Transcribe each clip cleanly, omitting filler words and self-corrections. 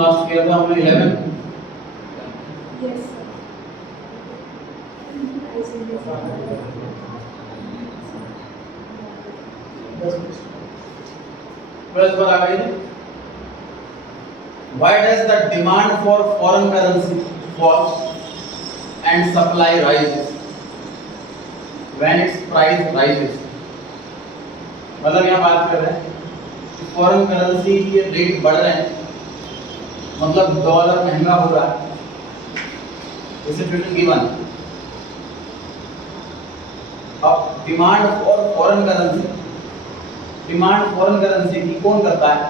Last किया था हमने 11। Yes, sir. I see this. Twelfth पर आ गई। Why does the demand for foreign currency falls and supply rises when its price rises? मतलब यहाँ बात कर रहे हैं कि फॉरेन करेंसी के रेट बढ़ रहे हैं, मतलब डॉलर महंगा हो रहा है। Situation given. अब demand for foreign currency, demand foreign currency की कौन करता है?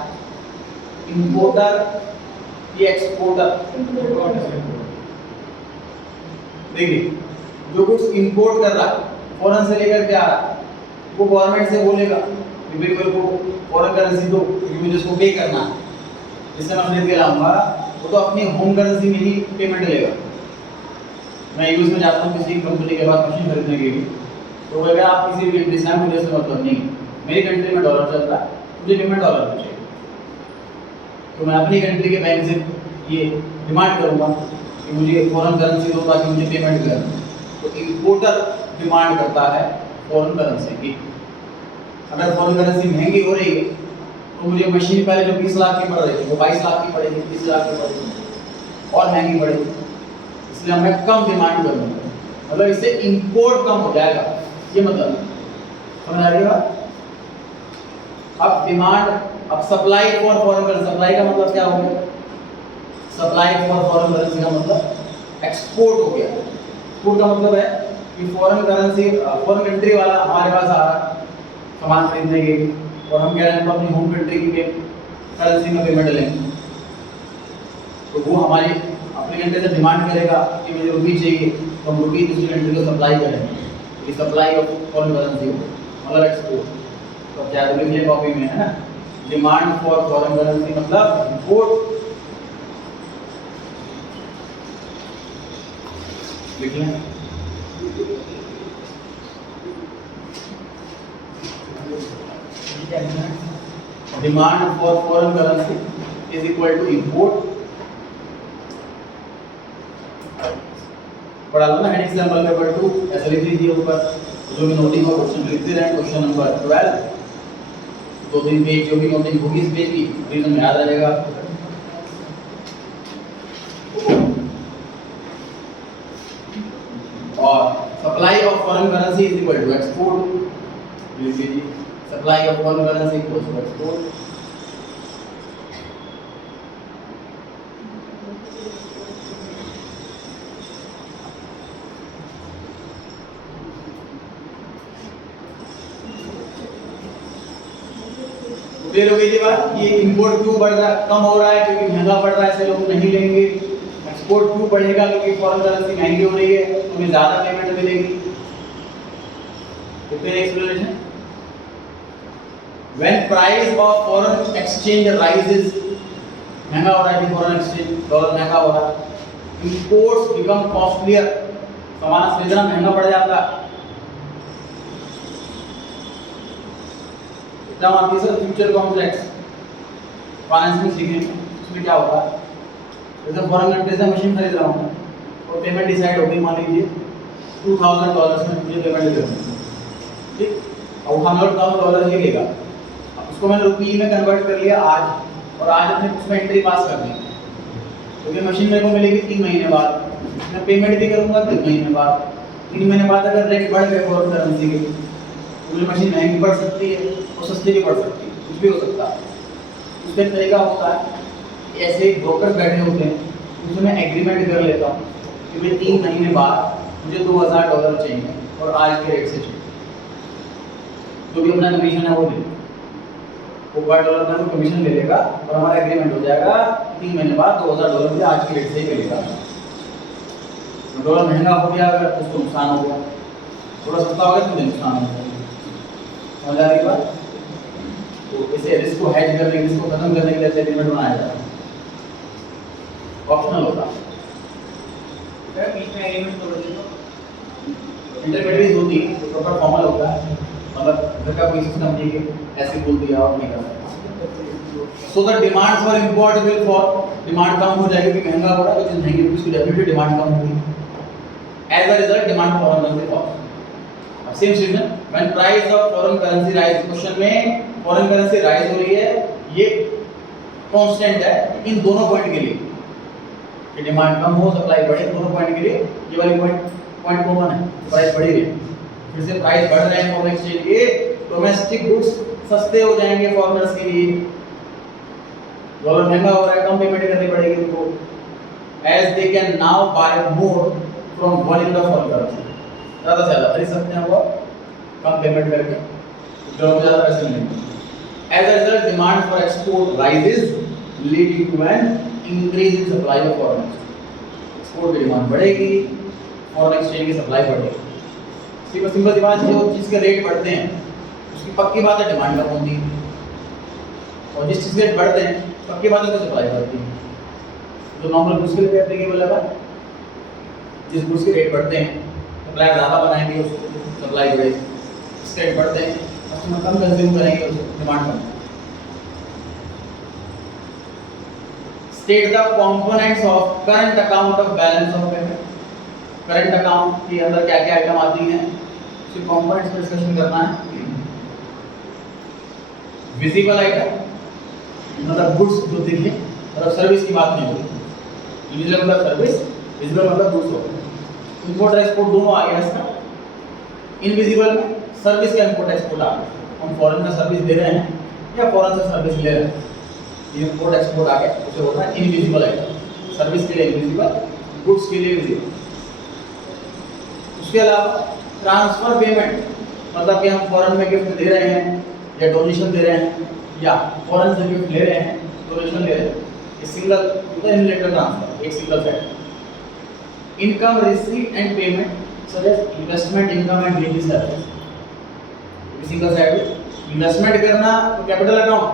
इंपोर्टर या एक्सपोर्टर? देखिए, जो कुछ इंपोर्ट कर रहा है फॉरेन से लेकर के आ रहा है, वो गवर्नमेंट से बोलेगा कि भाई मेरे को फॉरेन करेंसी दो क्योंकि मुझे इसको पे करना है। जिससे मैं खरीद के लाऊंगा वो तो अपनी होम करेंसी में ही पेमेंट लेगा। मैं यूएस में जाता हूँ किसी कंपनी के पास मशीन खरीदने के लिए, तो बोलेगा आप किसी भी कंट्री से आए, मुझे इससे मतलब नहीं, मेरी कंट्री में डॉलर चलता है, मुझे पेमेंट डॉलर में चाहिए। तो मैं अपनी कंट्री के बैंक से ये डिमांड करूँगा कि मुझे फॉरेन करेंसी दो ताकि मुझे पेमेंट करें। तो इंपोर्टर डिमांड करता है फॉरेन करेंसी की। अगर फॉरेन करेंसी महंगी हो रही है तो मुझे मशीन पहले जो 20 लाख की पड़ रही थी वो 22 लाख की पड़ेगी, 30 लाख की पड़ेगी और महंगी पड़ेगी, इसलिए मैं कम डिमांड करूँगा। मतलब इससे इंपोर्ट कम हो जाएगा, ये मतलब समझ आ रही है बात? अब डिमांड, अब supply for foreign currency, supply का मतलब क्या हो गया? सप्लाई फॉर फॉरेन करेंसी का मतलब एक्सपोर्ट हो गया। एक्सपोर्ट का मतलब है कि फॉरेन करेंसी, फॉरेन कंट्री वाला हमारे पास आ रहा है सामान खरीदने के लिए और हम कह रहे हैं अपनी होम कंट्री की करेंसी में पेमेंट लेंगे, तो वो हमारी अपनी कंट्री से डिमांड करेगा कि मुझे रुपी चाहिए, तो हम रुपी दूसरी कंट्री को सप्लाई करेंगे। ये सप्लाई ऑफ फॉरेन करेंसी मतलब एक्सपोर्ट। तो क्या लिख लिया कॉपी में, है ना? डिमांड फॉर फॉरेन करेंसी मतलब इंपोर्ट। लिख लें। Demand for foreign currency is equal to import. पढ़ा लो ना हेडिंग से नंबर पेपर 2 ऐसे लिख लीजिए ऊपर, जो भी नोटिंग और क्वेश्चन लिखते रहे। क्वेश्चन नंबर 12, 2-3 पेज जो भी नोटिंग होगी इस पेज की रीजन में याद रहेगा। और supply of foreign currency is equal to export. लिख लीजिए supply of foreign currency equal to export. Clear हो गई थी बात? ये इंपोर्ट क्यों बढ़ रहा है, कम हो रहा है क्योंकि महंगा पड़ रहा है, ऐसे लोग नहीं लेंगे। एक्सपोर्ट क्यों बढ़ेगा क्योंकि फॉरेन करेंसी महंगी हो रही है तो हमें ज्यादा पेमेंट मिलेगी। कितने explanation? When price of foreign exchange rises, महंगा हो रहा है फॉरेन एक्सचेंज, डॉलर महंगा हो रहा है, इंपोर्ट्स बिकम कॉस्टलियर, सामान खरीदना महंगा पड़ जाता है। जब आप ये सब फ्यूचर कॉन्ट्रैक्ट्स फाइनेंस में सीखेंगे उसमें क्या होता है, जैसे फॉरेन कंट्री से मशीन खरीद रहा हूँ और पेमेंट डिसाइड हो गई, मान लीजिए $2000 में मुझे पेमेंट करनी है, ठीक? और $100,000 ही लेगा। अब उसको मैंने रुपये में कन्वर्ट कर लिया आज, और आज अपने उसमें एंट्री पास कर दी, क्योंकि मशीन मेरे को मिलेगी 3 महीने बाद, मैं पेमेंट भी करूँगा 3 महीने बाद। 3 महीने बाद अगर रेट बढ़ गए फॉरेन करेंसी के, तो मशीन महंगी पड़ सकती है और सस्ती भी पड़ सकती है, कुछ भी हो सकता है। उसका एक तरीका होता है, ऐसे ब्रोकर बैठे होते हैं, उसमें मैं एग्रीमेंट कर लेता हूँ कि भाई 3 महीने बाद मुझे $2000 चाहिए और आज के रेट से चाहिए, जो भी अपना कमीशन है वो दे, वो $1 का कमीशन ले लेगा और हमारा एग्रीमेंट हो जाएगा। 3 महीने बाद $2000 मुझे आज के रेट से ही मिलेगा। डॉलर महंगा हो गया अगर उसको नुकसान हो गया, थोड़ा सस्ता हो गया तो मुझे नुकसान हो गया। समझ आ रही बात? तो इसे रिस्क को हेज करने, रिस्क को खत्म करने के लिए एग्रीमेंट बनाया जाता है, ऑप्शनल होता है। बीच में एग्रीमेंट तोड़ दे तो इंटरमीडिएट होती है, प्रॉपर फॉर्मल होता है, मतलब घर का कोई सिस्टम नहीं है ऐसे बोल दिया और नहीं कर सकता। So the demand for import will fall, demand कम हो जाएगी क्योंकि महंगा हो रहा है, तो चीज महंगी उसकी डेफिनेटली डिमांड कम होगी। As a result demand for foreign currency fall. Same situation when price of foreign currency rise, question में फॉरेन करेंसी राइज हो रही है, ये कांस्टेंट है इन दोनों पॉइंट के लिए कि डिमांड कम हो सप्लाई बढ़े, दोनों पॉइंट के लिए ये वाली पॉइंट कॉमन है, प्राइस बढ़ी है। फिर से प्राइस बढ़ रहे हैं फॉरेन एक्सचेंज के, डोमेस्टिक गुड्स सस्ते हो जाएंगे फॉरेनर्स के लिए, डॉलर महंगा हो रहा है, कम पेमेंट करनी पड़ेगी उनको, as they can now buy more from one in the foreign currency, ज़्यादा से ज़्यादा खरीद सकते हैं वो कम पेमेंट करके, जो ज़्यादा पैसे मिलेंगे। As a result demand for export rises leading to an increase in supply of foreign exchange, export की डिमांड बढ़ेगी, फॉरेन एक्सचेंज की सप्लाई बढ़ेगी। सिंपल सी बात, जो चीज़ के रेट बढ़ते हैं उसकी पक्की बात है डिमांड कम होती है, और जिस चीज़ के रेट बढ़ते हैं पक्की बात है उसकी सप्लाई बढ़ती है। जो नॉर्मल गुड्स के लिए एप्लीकेबल है, जिस गुड्स के रेट बढ़ते हैं सप्लाई ज़्यादा बनाएंगे उसको सप्लाई बढ़ेगी, जिसके रेट बढ़ते हैं कस्टमर कम कंज्यूम करेंगे उसको demand come. State the components of current account of balance of payment, current account के अंदर क्या क्या आइटम आती हैं उसके कंपोनेंट्स पर डिस्कशन करना है। विजिबल आइटम मतलब गुड्स जो दिखे, मतलब सर्विस की बात नहीं होगी, विजिबल मतलब सर्विस, विजिबल मतलब गुड्स हो। इंपोर्ट एक्सपोर्ट दोनों आ गया इसका। इनविजिबल में सर्विस का इंपोर्ट एक्सपोर्ट आ गया, हम फॉरेन में सर्विस दे रहे हैं या फॉरेन से सर्विस ले रहे हैं, ये इंपोर्ट एक्सपोर्ट आ गया, उसे होता है इनविजिबल आइटम, सर्विस के लिए इनविजिबल, गुड्स के लिए विजिबल। उसके अलावा ट्रांसफर पेमेंट मतलब कि हम फॉरेन में गिफ्ट दे रहे हैं या डोनेशन दे रहे हैं या फॉरेन से गिफ्ट ले रहे हैं, डोनेशन ले रहे हैं, ये सिंगल यूनिलेटरल ट्रांसफर, एक single set. Income receipt and payment such as investment income and lease service, single side. Investment करना तो कैपिटल अकाउंट,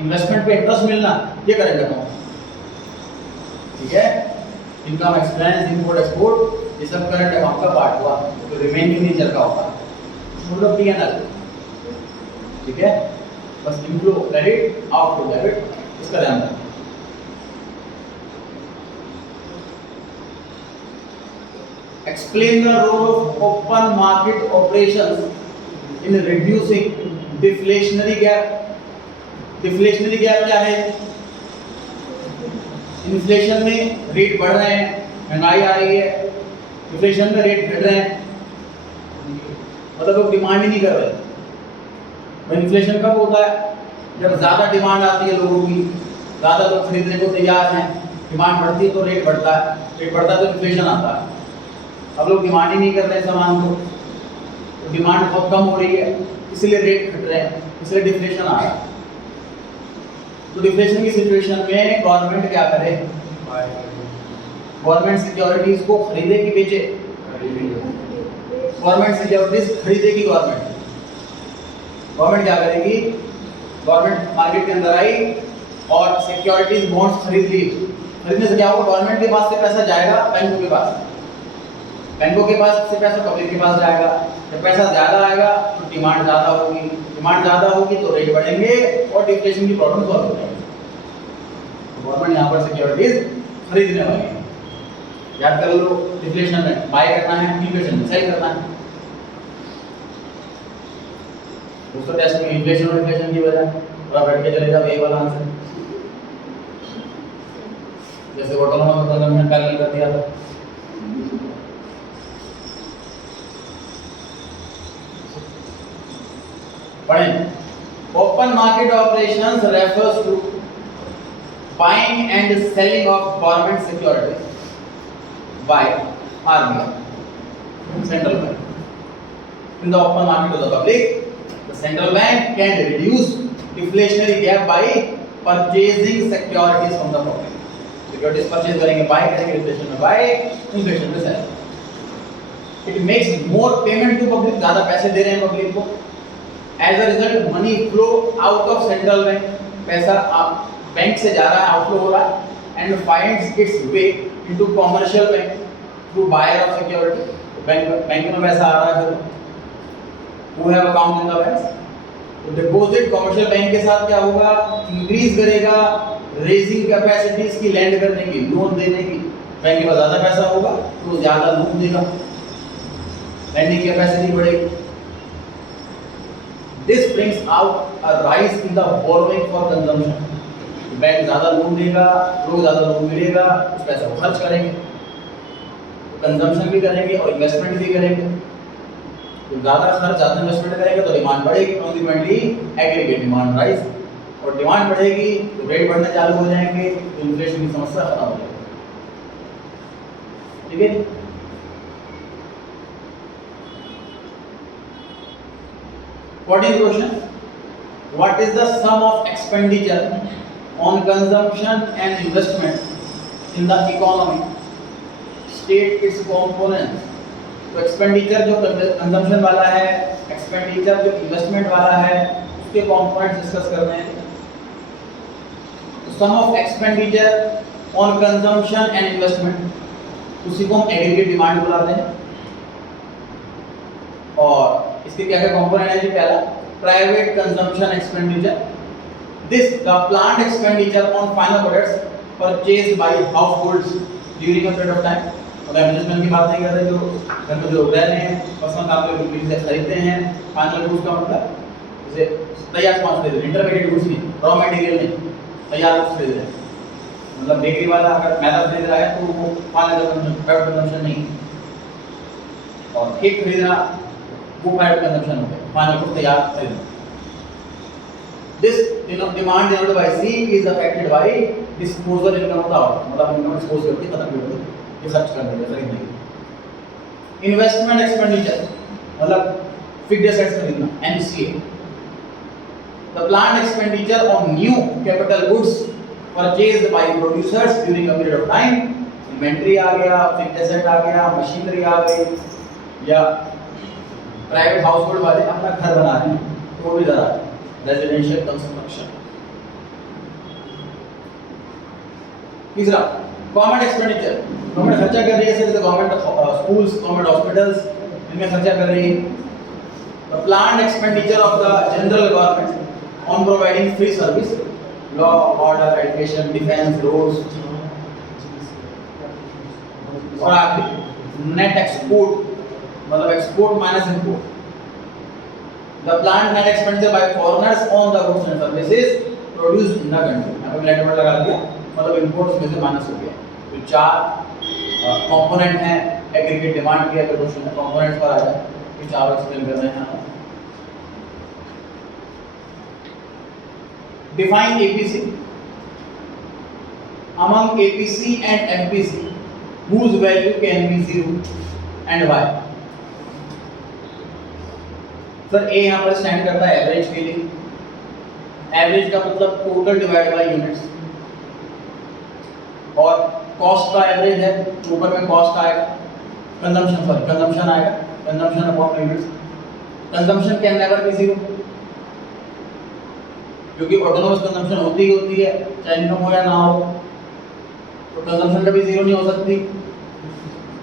इन्वेस्टमेंट पे इंटरेस्ट मिलना ये करेंट अकाउंट, ठीक है। इनकम एक्सपेंस इंपोर्ट एक्सपोर्ट ये सब करंट अकाउंट का पार्ट हुआ, तो रिमेनिंग नेचर का होगा मतलब पीएनएल, ठीक है। बस इनफ्लो क्रेडिट आउटफ्लो डेबिट इसका ध्यान रखना। Explain the role of open market operations in reducing deflationary gap. Deflationary gap क्या है? इन्फ्लेशन में रेट बढ़ रहे हैं, महंगाई आ रही है, इन्फ्लेशन में रेट घट रहे हैं, मतलब लोग डिमांड ही नहीं कर रहे। तो इन्फ्लेशन कब होता है? जब ज़्यादा डिमांड आती है लोगों की, ज़्यादा लोग खरीदने को तैयार हैं, डिमांड बढ़ती है तो रेट बढ़ता है, रेट बढ़ता है तो इन्फ्लेशन आता है। अब लोग डिमांड ही नहीं कर रहे सामान को, तो डिमांड बहुत कम हो रही है, इसलिए रेट घट रहे हैं, इसलिए डिफ्लेशन आ रहा है। तो डिफ्लेशन की सिचुएशन में गवर्नमेंट क्या करे? गवर्नमेंट सिक्योरिटीज को खरीदे कि बेचे? गवर्नमेंट सिक्योरिटीज खरीदेगी। गवर्नमेंट क्या करेगी? गवर्नमेंट मार्केट के अंदर आई और सिक्योरिटीज बॉन्ड्स खरीद ली। खरीदने से क्या होगा? गवर्नमेंट के पास से पैसा जाएगा बैंकों के पास, बैंकों के पास से पैसा पब्लिक के पास जाएगा। जब पैसा ज़्यादा आएगा तो डिमांड ज़्यादा होगी, डिमांड ज़्यादा होगी तो रेट बढ़ेंगे और डिफ्लेशन की प्रॉब्लम सॉल्व हो जाएगी। गवर्नमेंट यहाँ पर सिक्योरिटीज खरीदने वाली है। याद कर लो, डिफ्लेशन में बाय करना है, इन्फ्लेशन में सेल करना है। दूसरा टेस्ट में इन्फ्लेशन और डिफ्लेशन की वजह थोड़ा बैठ के चले जाओ, यही वाला आंसर। जैसे ऑटोनॉमस गवर्नमेंट पैरेलल कर दिया था। पढ़ें। Open market operations refers to buying and selling of government securities by RBI, central bank. In the open market of the public, the central bank can reduce deflationary gap by purchasing securities from the public. Securities purchase करेंगे, buy करेंगे, inflation में buy, inflation में sell. It makes more payment to public, ज़्यादा पैसे दे रहे हैं public को. As a result, money flow out of central bank, पैसा आप बैंक से जा रहा है, outflow हो रहा है, and finds its way into commercial bank through buyer of security. Bank में पैसा आ रहा है, फिर who have account in the banks? तो डिपॉजिट कमर्शियल बैंक के साथ क्या होगा, इंक्रीज करेगा रेजिंग कैपेसिटीज की, लैंड करने की, लोन देने की। बैंक के पास ज्यादा पैसा होगा तो ज्यादा लोन देगा, लैंडिंग कैपेसिटी बढ़ेगी। This brings out a rise in the borrowing for consumption. Bank ज्यादा लोन देगा, लोग ज्यादा लोन मिलेगा, उस पैसा को खर्च करेंगे, कंजम्पशन भी करेंगे और इन्वेस्टमेंट भी करेंगे। तो ज्यादा खर्च ज्यादा इन्वेस्टमेंट करेंगे तो डिमांड बढ़ेगी, कॉन्सिक्वेंटली एग्रीगेट डिमांड राइज, और डिमांड बढ़ेगी तो रेट बढ़ने चालू हो जाएंगे, तो इन्फ्लेशन की समस्या खत्म हो जाएगी। ठीक है। What is the question? What is the sum of expenditure on consumption and investment in the economy? State its components. तो एक्सपेंडिचर जो कंजम्पशन वाला है, एक्सपेंडिचर जो इन्वेस्टमेंट वाला है, उसके कंपोनेंट्स डिस्कस करने हैं। Sum of expenditure on consumption and investment, उसी को हम एग्रीगेट डिमांड बुलाते हैं। और इसके क्या क्या कंपोनेंट है जी? पहला private consumption expenditure, this the planned expenditure on final products purchased bye households during a period of time. और मैनेजमेंट की बात नहीं कर रहे, जो घर में जो रह रहे हैं, पर्सनल काम के लिए चीजें खरीदते हैं। फाइनल गुड्स का मतलब जैसे तैयार सामान खरीद रहे हैं, इंटरमीडिएट गुड्स नहीं, रॉ मटेरियल नहीं, तैयार गुड्स खरीद रहे हैं। मतलब बेकरी वाला अगर मैदा खरीद रहा है तो वो फाइनल कंजम्पशन नहीं, और केक खरीद रहा वो प्राइवेट कंजम्पशन हो गया, फाइनल गुड तैयार खरीदना। This demand denoted by C is affected by disposal income of the output, मतलब इनकम डिस्पोज करके खत्म कर दो, ये खर्च कर देंगे खरीदने। इन्वेस्टमेंट एक्सपेंडिचर मतलब फिक्स्ड एसेट्स खरीदना, NCA. The planned expenditure on new capital goods purchased by producers during a period of time, inventory आ गया, फिक्स्ड एसेट आ गया, मशीनरी आ गई, या प्राइवेट हाउसहोल्ड वाले अपना घर बना रहे हैं तो वो भी जरा रेजिडेंशियल कंस्ट्रक्शन। तीसरा गवर्नमेंट एक्सपेंडिचर, गवर्नमेंट खर्चा कर रही है, जैसे गवर्नमेंट स्कूल्स, गवर्नमेंट हॉस्पिटल्स, इनमें खर्चा कर रही है। The planned expenditure of the general government on providing free service, law, order, education, defence, roads. और आखिरी नेट एक्सपोर्ट, मतलब export minus import. The planned net expenditure by foreigners on the goods and services produced in the country, यहाँ पे net word लगा दिया, मतलब imports में से माइनस हो गया। तो चार कंपोनेंट हैं एग्रीगेट डिमांड के, अगर क्वेश्चन कंपोनेंट्स पर आ जाए तो चार एक्सप्लेन करना है। Define APC, among APC and MPC whose value can be 0 and why? Sir A यहाँ पर स्टैंड करता है एवरेज के लिए। एवरेज का मतलब टोटल डिवाइड बाय यूनिट्स, और कॉस्ट का एवरेज है, ऊपर में कॉस्ट आएगा, कंजम्पशन आएगा, consumption upon units. Consumption can never be 0, क्योंकि ऑटोनोमस कंजम्पशन होती है, चाहे इनकम हो या ना हो, तो कंजम्पशन कभी 0 नहीं हो सकती।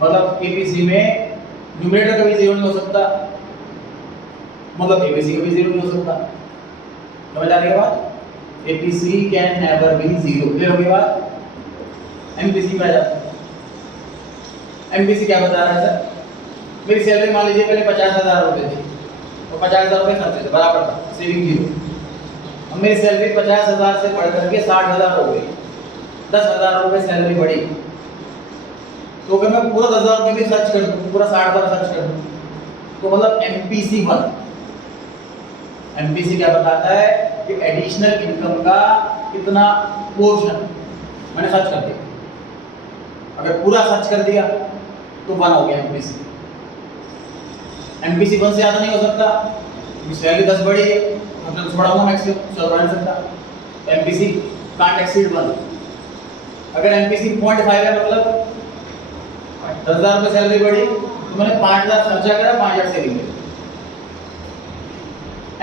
मतलब एपीसी में न्यूमरेटर कभी 0 नहीं हो सकता, मतलब एबीसी कभी 0 नहीं हो सकता। समझ आ रही है बात? APC can never be 0। Clear हो गई बात? एमपीसी में आ जाता है। एमपीसी क्या बता रहा है सर? मेरी सैलरी मान लीजिए पहले 50,000 रुपए थी, तो 50,000 रुपए खर्चे थे, बराबर था, सेविंग 0। अब मेरी सैलरी 50,000 से बढ़ करके 60,000 हो गई, 10,000 रुपए सैलरी बढ़ी, तो अगर मैं पूरा 10,000 रुपए भी खर्च कर दूं, पूरा 60,000 खर्च कर दूं, तो मतलब एमपीसी 1। एमपीसी क्या बताता है कि एडिशनल इनकम का कितना पोर्शन मैंने खर्च कर दिया। अगर पूरा खर्च कर दिया तो 1 हो गया एमपीसी। एमपीसी 1 से ज़्यादा नहीं हो सकता, क्योंकि सैलरी 10 बढ़ी है, मतलब बढ़ाऊंगा मैक्सिमम, चल बढ़ा नहीं सकता। MPC can't exceed 1। अगर एमपीसी 0.5 है, मतलब 10,000 रुपये सैलरी बढ़ी तो मैंने 5,000 खर्चा करा, 5,000 सेविंग की।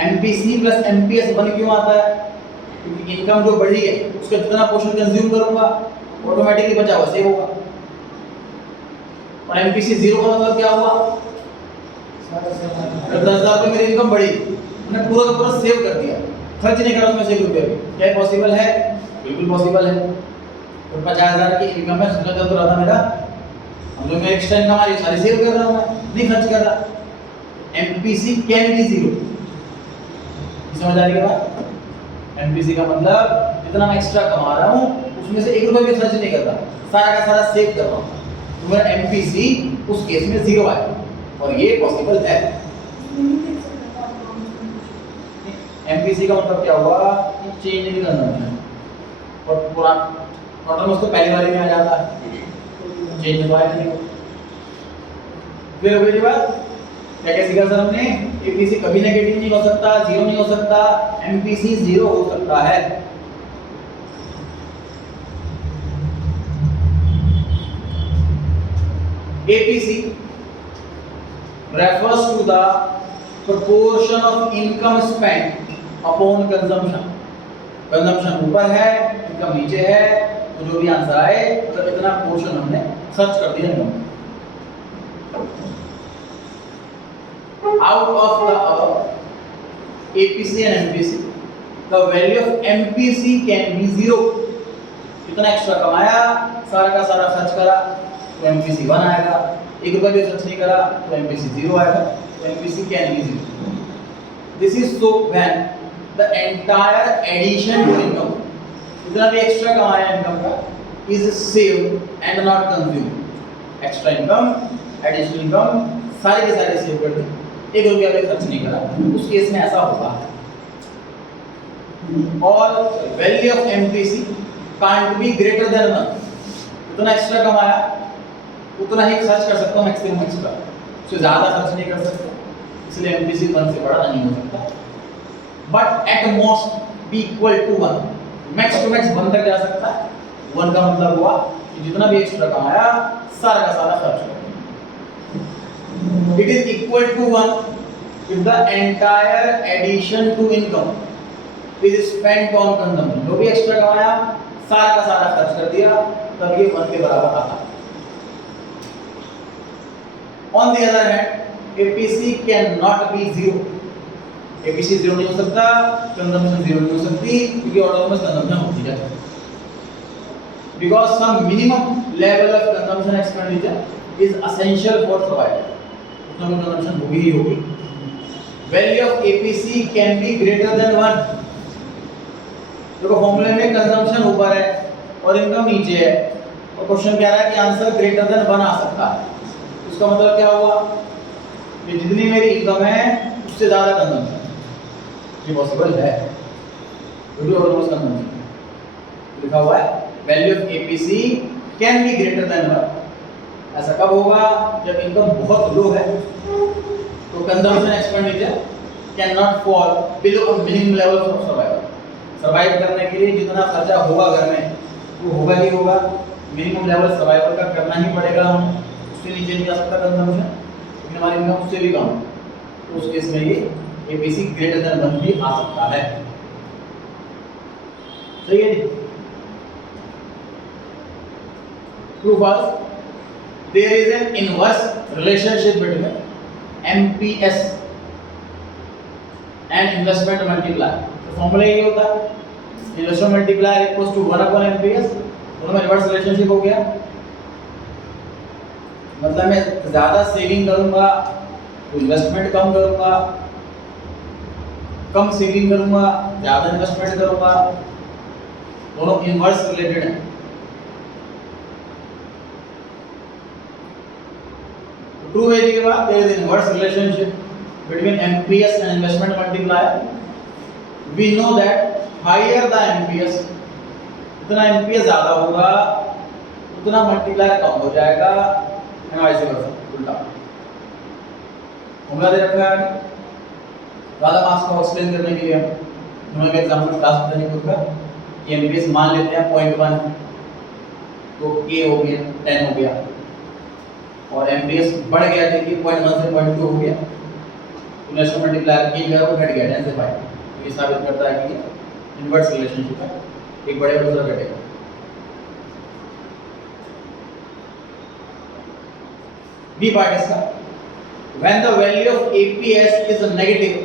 एमपीसी प्लस एमपीएस 1 क्यों आता है? क्योंकि इनकम जो बढ़ी है उसका जितना पोर्शन कंज्यूम करूंगा ऑटोमेटिकली बचा हुआ सेव होगा। और एमपीसी 0 का मतलब क्या हुआ? 10,000 रुपये मेरी इनकम बढ़ी, मैंने पूरा का पूरा सेव कर दिया, खर्च नहीं करा उसमें से ₹1 भी। क्या पॉसिबल है? बिल्कुल पॉसिबल है। तो 50,000 की इनकम है, सोचा चल तो रहा था मेरा, हम लोग में एक्स्ट्रा इनकम आ रही है, सारी सेव कर रहा हूँ मैं, नहीं खर्च कर रहा। MPC can be zero. समझ आ रही है बात? एमपीसी का मतलब जितना मैं एक्स्ट्रा कमा रहा हूँ उसमें से ₹1 भी खर्च नहीं कर रहा, सारा का सारा सेव कर रहा हूँ, तो मेरा एमपीसी उस केस में जीरो आएगा, और ये पॉसिबल है। एमपीसी का मतलब क्या हुआ? चेंज इन कंजम्पशन, और पूरा टोटल उसको पहले वाले में आ जाता है, चेंज तो आएगा नहीं। फिर अगली बात क्या क्या सीखा सर हमने? एपीसी कभी नेगेटिव नहीं हो सकता, जीरो नहीं हो सकता, एमपीसी जीरो हो सकता है। APC refers to the proportion of income spent upon consumption। Consumption ऊपर है, इनकम नीचे है, तो जो भी आंसर आए मतलब इतना पोर्शन हमने खर्च कर दिया income. Out of the above APC and MPC, the value of MPC can be zero। इतना एक्स्ट्रा कमाया, सारा का सारा खर्च करा, तो MPC 1 आएगा। ₹1 भी खर्च नहीं करा तो MPC 0 आएगा, तो MPC can be 0। This is so when the entire addition to income, जितना भी एक्स्ट्रा कमाया इनकम का, is saved and not consumed। Extra income, additional income सारे के सारे सेव कर दे, ₹1 भी खर्च नहीं करा, उस केस में ऐसा होगा। और value of MPC can't be greater than 1। उतना एक्स्ट्रा कमाया उतना ही खर्च कर सकता हूँ, मैक्सिमम एक्स्ट्रा, उससे ज्यादा खर्च नहीं कर सकता, इसलिए एमपीसी 1 से बड़ा नहीं हो सकता। But at most be equal to 1, max to max 1 तक जा सकता है। 1 का मतलब हुआ कि जितना भी एक्स्ट्रा कमाया सारा का सारा खर्च कर। It is equal to 1 if the entire addition to income is spent on consumption। जो भी एक्स्ट्रा कमाया सारा का सारा खर्च कर दिया, तब ये 1 के बराबर आता है। On the other hand, APC cannot be 0। APC 0 नहीं हो सकता, कंजम्पशन 0 नहीं हो सकती, क्योंकि ऑटोनोमस कंजम्पशन होती है। Because some minimum level of consumption expenditure is essential for survival। उतना कंजम्पशन होगी ही होगी। Value of APC can be greater than 1। देखो फॉर्मूले में कंजम्पशन ऊपर है और इनकम नीचे है, और क्वेश्चन कह रहा है कि आंसर ग्रेटर देन 1 आ सकता है। उसका मतलब क्या हुआ कि जितनी मेरी इनकम है उससे ज्यादा कंजम्पशन, ये पॉसिबल है, क्योंकि ऑलमोस्ट कंजम्पशन लिखा हुआ है value of APC can be greater than 1। ऐसा कब होगा? जब इनकम बहुत लो है, तो consumption expenditure can not fall below a minimum level for survival. Survive करने के लिए जितना खर्चा होगा घर में वो होगा ही होगा, मिनिमम लेवल सर्वाइवल का करना ही पड़ेगा। हम उससे नीचे नहीं जा सकता कंजम्पशन, क्योंकि हमारी इनकम उससे भी कम, तो उस केस में ये एपीसी ग्रेटर देन 1 भी आ सकता है। सही है? True false? There is an inverse relationship between MPS and investment multiplier. तो फॉर्मूला ये होता है investment multiplier equals to 1 upon MPS. दोनों में रिवर्स रिलेशनशिप हो गया, मतलब मैं ज्यादा सेविंग करूंगा तो इन्वेस्टमेंट कम करूंगा, कम सेविंग करूंगा ज्यादा इन्वेस्टमेंट करूंगा, दोनों इनवर्स रिलेटेड हैं। ट्रू वैल्यू के बाद there is inverse relationship between MPS and investment multiplier. We know that higher the MPS, जितना एमपीएस ज्यादा होगा उतना मल्टीप्लायर कम हो जाएगा, एंड वाइस वर्सा, उल्टा। फॉर्मूला दे रखा है ज्यादा मार्क्स को एक्सप्लेन करने के लिए हम एग्जांपल क्लास में नहीं होगा कि एमपीएस मान लेते हैं 0.1 तो के हो गया 10 हो गया, और एमपीएस बढ़ गया, देखिए 0.1 से 0.2 हो गया, तो नेशनल मल्टीप्लायर की जो है वो घट गया 10 से 5। तो ये साबित करता है कि इनवर्स रिलेशनशिप है, एक बड़े दूसरा घटेगा। बी पार्ट इसका, when the value of APS is negative,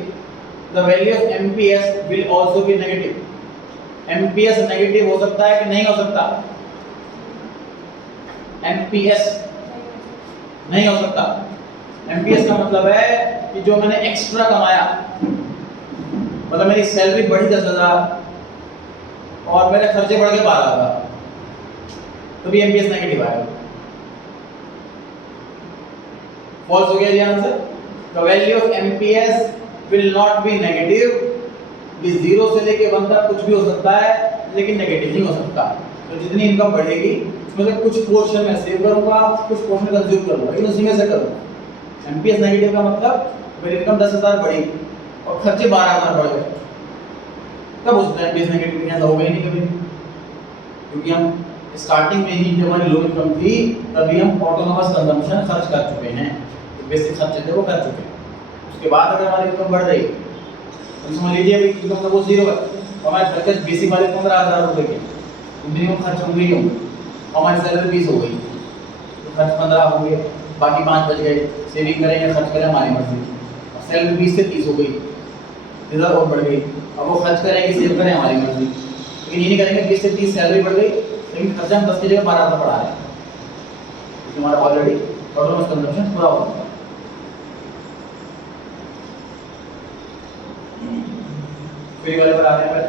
the value of MPS will also be negative. MPS negative हो सकता है कि नहीं हो सकता? एमपीएस नहीं हो सकता। एमपीएस का मतलब है कि जो मैंने एक्स्ट्रा कमाया, मतलब मेरी सैलरी बढ़ी 10,000 और मेरे खर्चे बढ़ गए 12,000, तो भी एमपीएस नेगेटिव आएगा। फॉल्स हो गया जी answer. The value of MPS will not be negative. ये 0 से लेके 1 तक कुछ भी हो सकता है, लेकिन नेगेटिव नहीं हो सकता। तो जितनी इनकम बढ़ेगी उसमें से कुछ पोर्शन मैं सेव करूंगा, कुछ पोर्शन कंज्यूम करूंगा, लेकिन उसी में से करूंगा। एमपीएस नेगेटिव का मतलब मेरी इनकम 10,000 बढ़ी और खर्चे 12,000 बढ़ गए, तब हो सकता है एमपीएस नेगेटिव। ऐसा होगा ही नहीं कभी, क्योंकि हम स्टार्टिंग में ही जब हमारी लो इनकम थी तभी हम ऑटोनोमस कंजम्पशन खर्च कर चुके हैं, बेसिक खर्चे थे वो कर चुके हैं। उसके बाद अगर हमारी इनकम बढ़ रही, तो समझ लीजिए अभी इनकम तो वो 0 है, हमारे खर्चे बेसिक वाले 15,000 रुपए के, मिनिमम खर्च होंगे ही होंगे। हमारी सैलरी 20 हो गई तो खर्च 15 होंगे, बाकी 5 बच गए। सेविंग करेंगे, खर्च करें, हमारी मर्जी। सैलरी 20 से 30 हो गई, रिजर्व और बढ़ गई। अब वो खर्च करेंगे, सेव करें, हमारी मर्जी। लेकिन ये नहीं करेंगे 20 से 30 सैलरी बढ़ गई, लेकिन खर्चा हम 10 की जगह 12 बढ़ा रहे हैं, क्योंकि हमारा ऑलरेडी ऑटोनोमस कंजम्पशन पूरा हो गया। फिर वाले पर आ रहे हैं।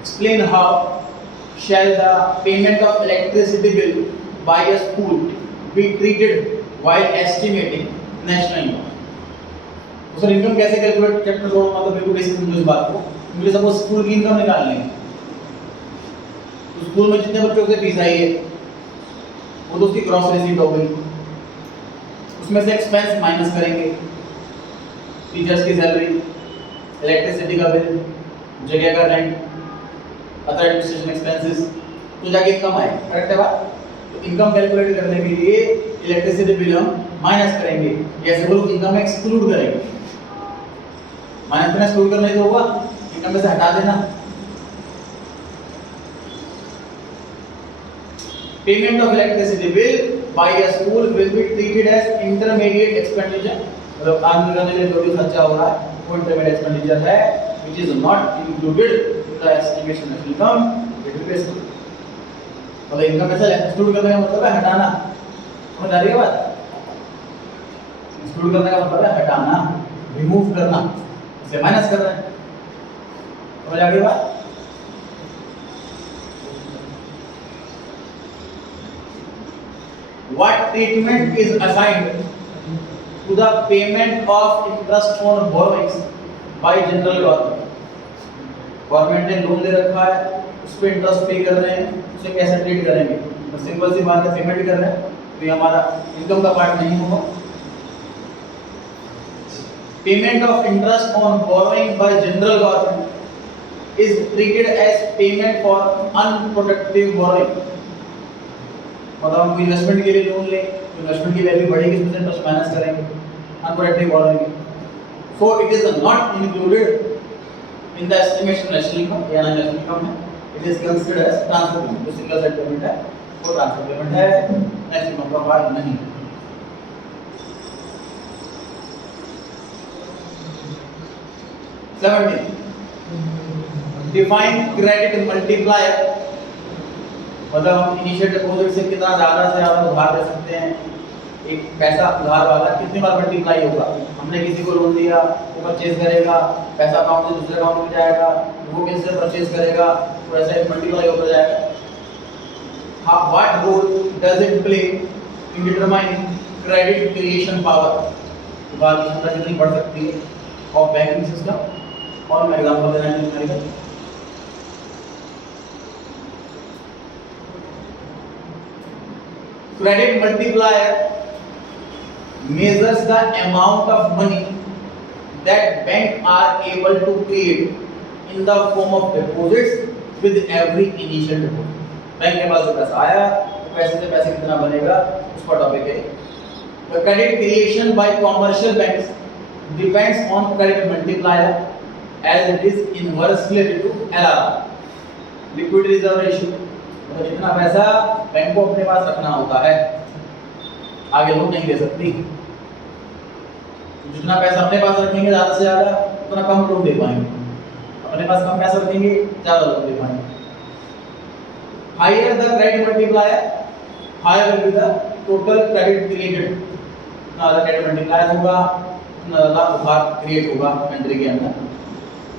Explain how shall the payment of electricity bill by a school be treated while estimating national income? तो सर इनकम कैसे कैलकुलेट चैप्टर को मतलब बिल्कुल बेसिक समझो इस बात को। मुझे सपोज स्कूल की इनकम निकालनी है, तो स्कूल में जितने बच्चों से फीस आई है वो तो उसकी क्रॉस रिसीट हो गई, उसमें से एक्सपेंस माइनस करेंगे, टीचर्स की सैलरी, इलेक्ट्रिसिटी का बिल, जगह का रेंट, अदर एडमिनिस्ट्रेशन एक्सपेंसेस, तो जाके इनकम आए। करेक्ट है बात? तो इनकम कैलकुलेट करने के लिए इलेक्ट्रिसिटी बिल हम माइनस करेंगे, जैसे वो इनकम एक्सक्लूड करेंगे। माइनस करना एक्सक्लूड करना ही तो होगा, इनकम में से हटा देना। Payment of electricity bill by a school will be treated as intermediate expenditure, मतलब आगे करने के लिए जो भी खर्चा हो रहा है वो इंटरमीडिएट एक्सपेंडिचर है, which is not included in the estimation of income, it will be excluded। मतलब इनकम में से एक्सक्लूड करने का मतलब है हटाना। समझ आ रही है बात? एक्सक्लूड करने का मतलब है हटाना, रिमूव करना, इसे माइनस कर रहे हैं। समझ आ गई बात? What treatment is assigned to the payment of interest on borrowings by general government? Government ने लोन ले रखा है, उस पर इंटरेस्ट पे कर रहे हैं, उसे कैसे ट्रीट करेंगे? तो सिंपल सी बात है, पेमेंट कर रहे हैं तो ये हमारा इनकम का पार्ट नहीं होगा। Payment of interest on borrowing by general government is treated as payment for unproductive borrowing. मतलब हम इन्वेस्टमेंट के लिए लोन ले, इन्वेस्टमेंट की वैल्यू बढ़ेगी, उसमें इंटरेस्ट माइनस करेंगे, unproductive borrowing. So it is not included in the estimation national income, या national income है, it is considered as transfer payment। जो सिंगल साइड पेमेंट है वो ट्रांसफर पेमेंट है, नेशनल इनकम का पार्ट नहीं। डिफाइन क्रेडिट मल्टीप्लायर, मतलब हम इनिशियल डिपॉजिट से कितना ज्यादा से ज्यादा उधार दे सकते हैं। एक पैसा उधार वाला कितनी बार मल्टीप्लाई होगा? हमने किसी को लोन दिया, वो परचेज करेगा, पैसा अकाउंट से दूसरे अकाउंट में जाएगा, वो किसी से परचेज करेगा, तो ऐसे मल्टीप्लाई होता जाएगा। What role does it play in determining credit creation power? उधार की क्षमता कितनी बढ़ सकती है ऑफ बैंकिंग सिस्टम? और मैं एग्जांपल देना चाहूंगा। Credit multiplier measures the amount of money that bank are able to create in the form of deposits with every initial deposit। Bank के पास जो पैसा आया, तो पैसे से पैसे कितना बनेगा उस पर टॉपिक है। The credit creation by commercial banks depends on credit multiplier as it is inversely related to LR, liquidity reserve ratio। तो जितना पैसा बैंक को अपने पास रखना होता है, आगे लोग नहीं दे सकती। जितना पैसा अपने पास रखेंगे ज्यादा से ज्यादा, तो उतना कम लोन दे पाएंगे, अपने पास कम पैसा रखेंगे ज़्यादा लोन दे पाएंगे। Higher the credit multiplier, higher will be the total credit created, ना ज़्यादा क्रेडिट मल्टीप्लायर होगा, ना ज़्यादा उधार क्रिएट होगा कंट्री के अंदर।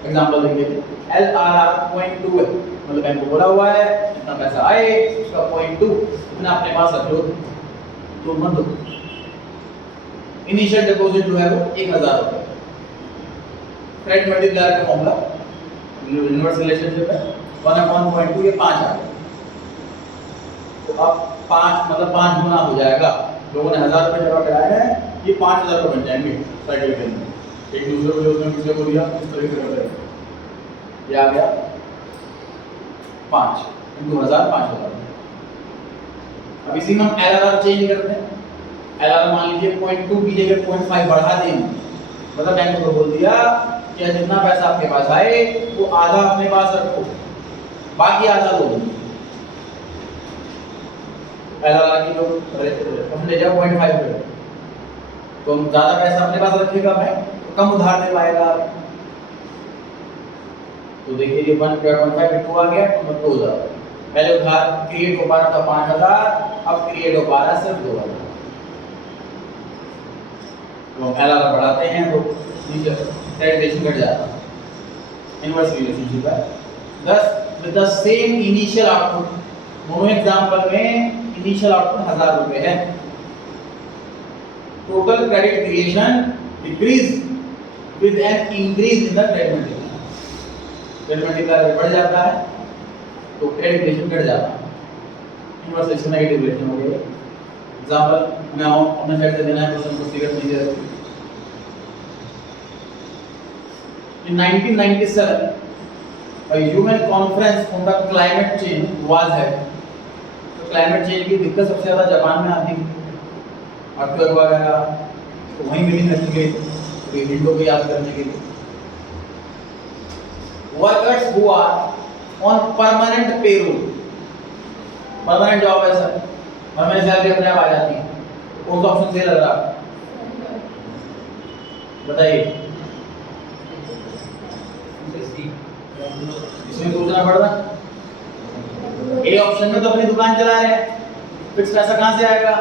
एग्जांपल देखिए, LRR 0.2 है, मतलब बैंक को बोला हुआ है इतना पैसा आए उसका 0.2 इतना अपने पास रख लो, तो मत दो। इनिशियल डिपॉजिट जो है वो 1000 रुपये। क्रेडिट मल्टीप्लायर का फॉर्मूला इनवर्स रिलेशनशिप है, 1/0.2 ये 5 आ गया, तो अब 5 मतलब 5 गुना हो जाएगा। लोगों ने 1000 रुपये जमा कराया है, ये 5000 रुपये बन जाएंगे साइकिल के अंदर। एक दूसरे को उसने किसी को दिया, इस तरीके से करते हैं, ये आ गया 5 × 1000 5000। अब इसी में हम LRR चेंज करते हैं। LRR मान लीजिए 0.2 की जगह 0.5 बढ़ा देंगे, मतलब बैंक को बोल दिया कि जितना पैसा आपके पास आए वो आधा अपने पास रखो, बाकी आधा लो। LRR की जो परसेंटेज है 0.5 है, तो हम ज़्यादा पैसा अपने पास रखेगा बैंक, तो कम उधार दे पाएगा। तो देखिए ये 1/5 2 आ गया, तो 2000। पहले उधार क्रिएट हो पा रहा था 5000, अब क्रिएट हो पा रहा है सिर्फ 2000। तो हम LRR बढ़ाते हैं तो नीचे क्रेडिट रेशियो घट जाता है, इनवर्स रिलेशनशिप है। Thus with the same initial output, दोनों एग्जांपल में इनिशियल आउटपुट 1000 रुपए है, total credit creation decrease with N increase in the credit multiplier. Credit multiplier बढ़ जाता है तो क्रेडिट क्रिएशन घट जाता है, इनवर्स रिलेशन नेगेटिव रिलेशन हो गया। एग्जांपल मैं अपने साइड से देना है, क्वेश्चन को सीरियस नहीं दे रहे। In 1997, a UN conference on the climate change was held. तो क्लाइमेट चेंज की दिक्कत सबसे ज़्यादा जापान में आती है, अर्थक्वेक वगैरह, तो वहीं मीटिंग रखी गई तो विंडो को याद करने के लिए। Workers who are on permanent payroll, permanent job है सर, परमानेंट सैलरी अपने आप आ जाती है, कौन सा ऑप्शन सही लग रहा है बताइए? इसमें सोचना पड़ रहा। ए ऑप्शन में तो अपनी दुकान चला रहे हैं, फिक्स पैसा कहाँ से आएगा?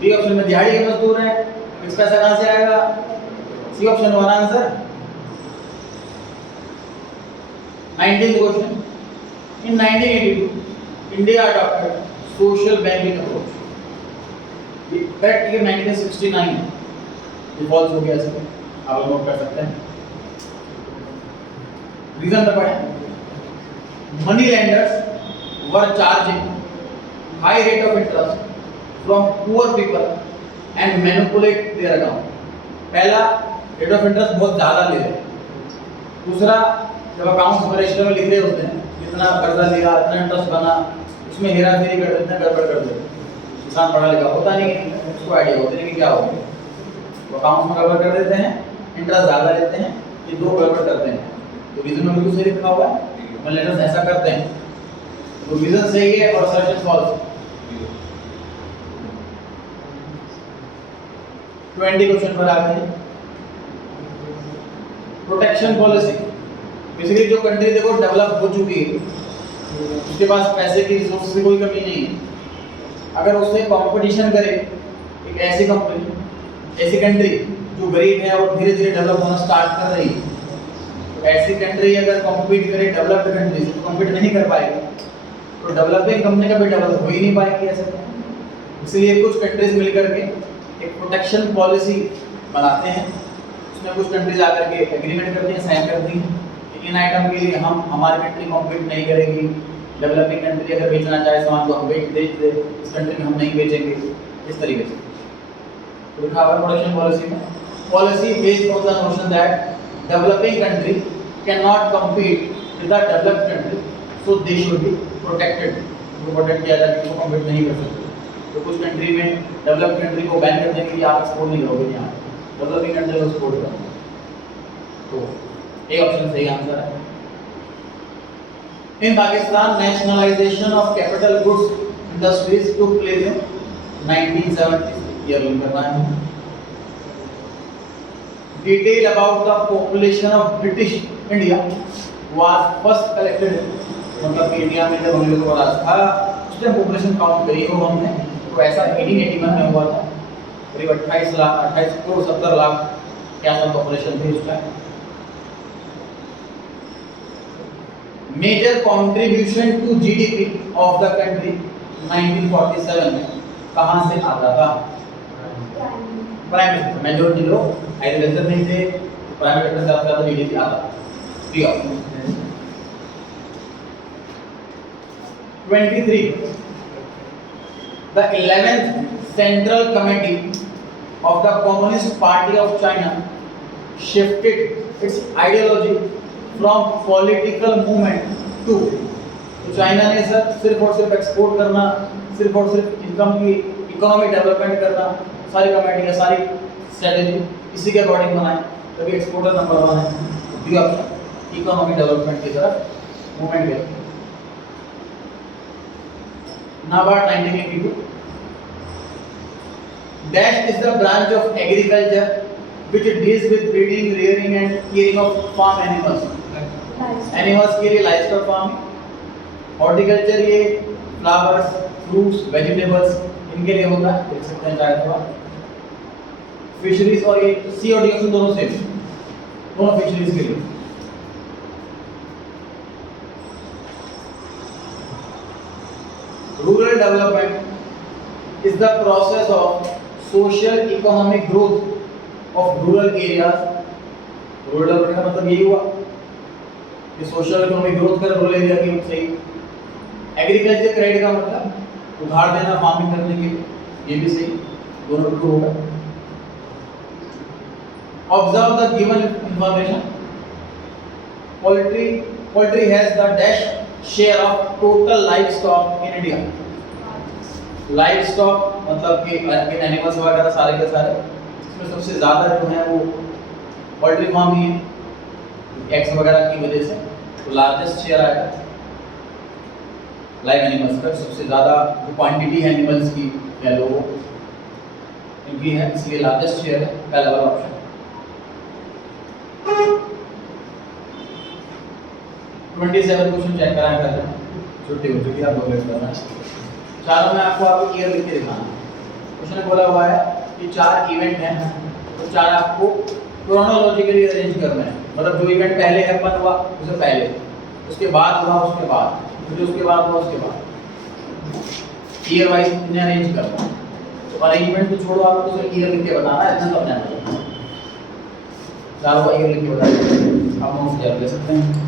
बी ऑप्शन में दिहाड़ी के मजदूर हैं, फिक्स पैसा कहाँ से आएगा? C option one answer. 19th question, in 1982 India adopted social banking approach. ये करेक्ट है 1969, ये फॉल्स हो गया, इसमें आप नोट कर सकते हैं। रीजन बताएं। Money lenders were charging high rate of interest from poor people and manipulate their account. पहला, रेट ऑफ इंटरेस्ट बहुत ज़्यादा ले रहे हैं। दूसरा, जब अकाउंट्स में रजिस्टर में लिख रहे होते हैं इतना कर्जा लिया, इतना इंटरेस्ट बना, उसमें हेरा फेरी कर देते हैं, गड़बड़ कर देते हैं। किसान पढ़ा लिखा होता नहीं है, उसको आइडिया होता नहीं कि क्या होगा, तो अकाउंट्स में गड़बड़ कर देते हैं, इंटरेस्ट ज़्यादा लेते हैं, ये दो गड़बड़ करते हैं। तो रीजन में बिल्कुल सही लिखा हुआ है, मनी लेंडर्स ऐसा करते हैं, तो रीजन सही है और सर्च फॉल्स। 20 क्वेश्चन पर आ गए। प्रोटेक्शन पॉलिसी, बेसिकली जो कंट्री देखो डेवलप हो चुकी है, उसके पास पैसे की रिसोर्स की कोई कमी नहीं है, अगर उससे कंपटीशन करे एक ऐसी कंपनी, ऐसी कंट्री जो गरीब है और धीरे धीरे डेवलप होना स्टार्ट कर रही है, तो ऐसी कंट्री अगर कॉम्पीट करे डेवलप्ड कंट्री से, तो कॉम्पीट नहीं कर पाएगी, तो डेवलपिंग कंपनी का भी डेवलप हो ही नहीं पाएगी ऐसे। इसलिए कुछ कंट्रीज मिलकर के एक प्रोटेक्शन पॉलिसी बनाते हैं, उसमें कुछ कंट्रीज आकर के एग्रीमेंट करती हैं, साइन करती हैं कि इन आइटम के लिए हम हमारी कंट्री कॉम्पीट नहीं करेगी, डेवलपिंग कंट्री अगर बेचना चाहे सामान तो हम बेच दे, इस कंट्री में हम नहीं बेचेंगे, इस तरीके से। तो लिखा हुआ प्रोटेक्शन पॉलिसी में, policy based on the notion that developing country can not compete with the developed country, so they should be protected. वो प्रोटेक्ट किया जाए, किसी को कम्पीट नहीं कर सकते। तो कुछ कंट्री में डेवलप्ड कंट्री को बैन कर देंगे कि आप एक्सपोर्ट नहीं करोगे यहाँ, डेवलपिंग कंट्री को एक्सपोर्ट करोगे। तो ए ऑप्शन सही आंसर है। In Pakistan, nationalization of capital goods industries took place in 1970s. Year link करना है। detail about the population of British India was first collected, मतलब कि इंडिया में जब हम लोग को राज था उस टाइम पॉपुलेशन काउंट करी हो हमने, तो ऐसा 1881 में हुआ था। करीब 28 करोड़ 70 लाख के आसपास पॉपुलेशन थी उस time. Major contribution to GDP of the country 1947 में कहां से आता था? Prime minister. मेजॉरिटी लोग एग्रीकल्चर नहीं थे, प्राइम मिनिस्टर से आपका जीडीपी आता। 23 The 11th Central Committee of the Communist Party of China shifted its ideology from political movement to, तो चाइना ने सर सिर्फ और सिर्फ एक्सपोर्ट करना, सिर्फ और सिर्फ इनकम की इकोनॉमिक डेवलपमेंट करना, सारी कमेटी या सारी स्ट्रेटेजी इसी के अकॉर्डिंग बनाए, तभी एक्सपोर्टर नंबर 1 है। डी ऑप्शन इकोनॉमिक डेवलपमेंट की तरफ मूवमेंट गई। NABARD 1982 Dash is the branch of agriculture which deals with breeding, rearing and caring of farm animals. Animals के लिए livestock farming, horticulture ये flowers, fruits, vegetables इनके लिए होता है, देख सकते हैं चाहे तो। फिशरीज और ये सी और डी ऑप्शन दोनों सेम, दोनों फिशरीज के लिए। Rural development is the process of social economic growth of rural areas. Rural development का मतलब यही हुआ कि सोशल इकोनॉमिक ग्रोथ कर रूरल एरिया की सही। एग्रीकल्चर क्रेडिट का मतलब उधार देना फार्मिंग करने के लिए, ये भी सही, दोनों ट्रू होगा। Observe the given information. Poultry has the dash share of total life stock in India. Life stock मतलब कि एनिमल्स वगैरह सारे के सारे, इसमें सबसे ज़्यादा जो है वो पोल्ट्री फार्म ही है, एग्स वगैरह की वजह से, तो लार्जेस्ट शेयर आएगा लाइव एनिमल्स का। सबसे ज़्यादा जो क्वांटिटी है एनिमल्स की या लोगों इनकी है, इसलिए लार्जेस्ट शेयर है पहला वाला ऑप्शन। 27 क्वेश्चन चेक कराएं कर छुट्टी हो चुकी है, आप लोग वेट करना। चारों में आपको ईयर लिख के दिखाना। क्वेश्चन बोला हुआ है कि 4 इवेंट हैं, तो 4 आपको क्रोनोलॉजिकली अरेंज करना है, मतलब जो इवेंट पहले हैपन हुआ उससे पहले, उसके बाद हुआ उसके बाद, फिर उसके बाद हुआ उसके बाद, ईयर वाइज इन्हें अरेंज करना। तो अरेंजमेंट तो छोड़ो, आपको सिर्फ ईयर लिख के बताना है, इतना तो अपने आप। चारों का ईयर लिख के बता दीजिए, आप नोट्स ले सकते हैं।